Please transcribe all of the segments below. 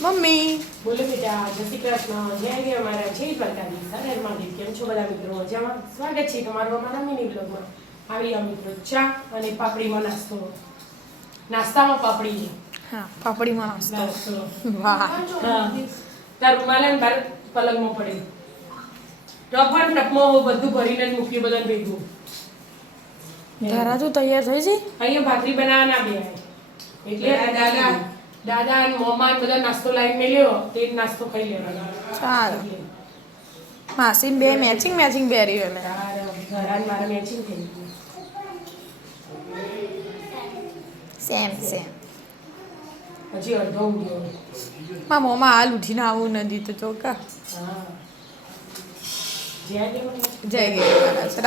Mummy બોલો બેટા, જય શ્રી કૃષ્ણ. જય કે અમારા જય દ્વારકાધીશ. હર હર મહાદેવ. કેમ છો બધા મિત્રો? મજામાં? સ્વાગત છે તમારું અમારા મિની બ્લોગમાં. આવી ગયા મિત્રો ચા અને પાપડીમાં નાસ્તો. નાસ્તામાં પાપડી. હા, પાપડીમાં નાસ્તો. વાહ. હા. તાર રૂમાલ બાર પલંગમાં પડે. ટપમાં ટપમાં બધું ભરીને જ મૂક્યું બધાને ભેગું. ધરા તું તૈયાર થઈ જઈ? અહીંયા ભાખરી બનાવવાના બે. એટલે દાદા અને મોમાં બધા નાસ્તો લાવીને મેલ્યો તે જ નાસ્તો ખાઈ લેવાનો. ચાલ. માસી બે મેચિંગ પહેરી એટલે ઘરાન મારા મેચિંગ થઈ ગયું. સેમ હજી અડધો ઊંઘ્યો. મારા મોમાં હાલ ઉઠીને આવું નથી તો ચોકા. હા. જ્યાં કેવું જય ગઈ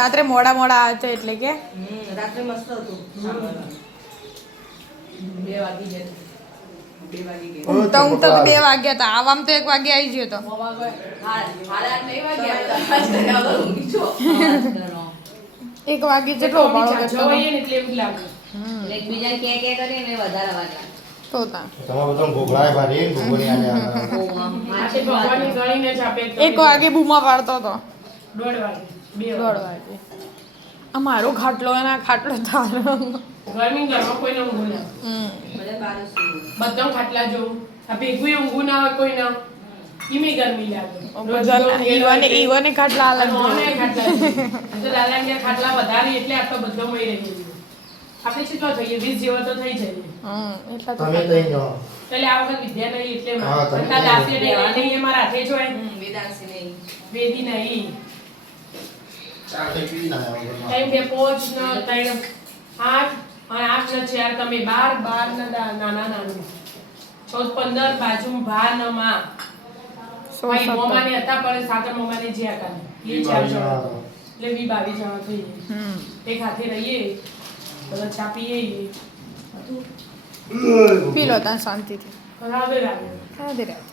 રાત્રે મોડા આવે તો એટલે કે રાત્રે મસ્ત હતું. 2 વાગી ગયા. 2 વાગી ગયા. ઊંઘતા તો 2 વાગ્યા હતા. આવામ તો 1 વાગે આવી ગયો તો. હાડા 2 વાગ્યા. 1 વાગે જેટલો ઉપાડો કરતો જવાય ને એટલે એવું લાગે. એકબીજા કે કરીને વધારે વાગ્યા. તો તા તમારે બધો ગોગળાય ભારી ગોગળી આલ્યા આજે ભગવાનની ગણીને જ આપે. 1 વાગે બૂમા પાડતો હતો. 1:30 વાગે 2 1:30 વાગે આ મારો ખાટલો એના ખાટલો તારો. ગરમી ઘરમાં કોઈને ઊંઘું ના. બધા બહાર જ સૂવું. બધા ખાટલા જોવું. આ ભેગું ઊંઘું ના હોય કોઈ ના. ઈમે ગરમી લાગે. ઈવને ખાટલા અલગ ઓને ખાટલા જોઈએ. તો દાદાને ત્યાં ખાટલા વધારે એટલે આટલો બધો મળી રહ્યો. આપણે શું તો થઈએ 20 જેવો તો થઈ જઈએ. એટલા તો તમે તઈ જાઓ એટલે આ વખત વિદ્યા નહીં એટલે હા, તમે મારા દાસી નહીં અમારા હાથે જોય. વેદાંશી નહીં. વેદી નહીં. ચાલે પી ના આવ્યો ટાઈમ કે પોચ ન 3 8 અને 8 ન 4 તમે 12 ન નાના 14 15 બાજુ ભા ન માં ભાઈ મોમાને હતા પણ સાગર મોમાને જે હતા એ 4 જણા એટલે 22 જણા થઈ ગયા. એક હાથે રહીએ બધા ચા પીએ પી લો તા શાંતિથી. રાધે રાધે. રાધે રાધે.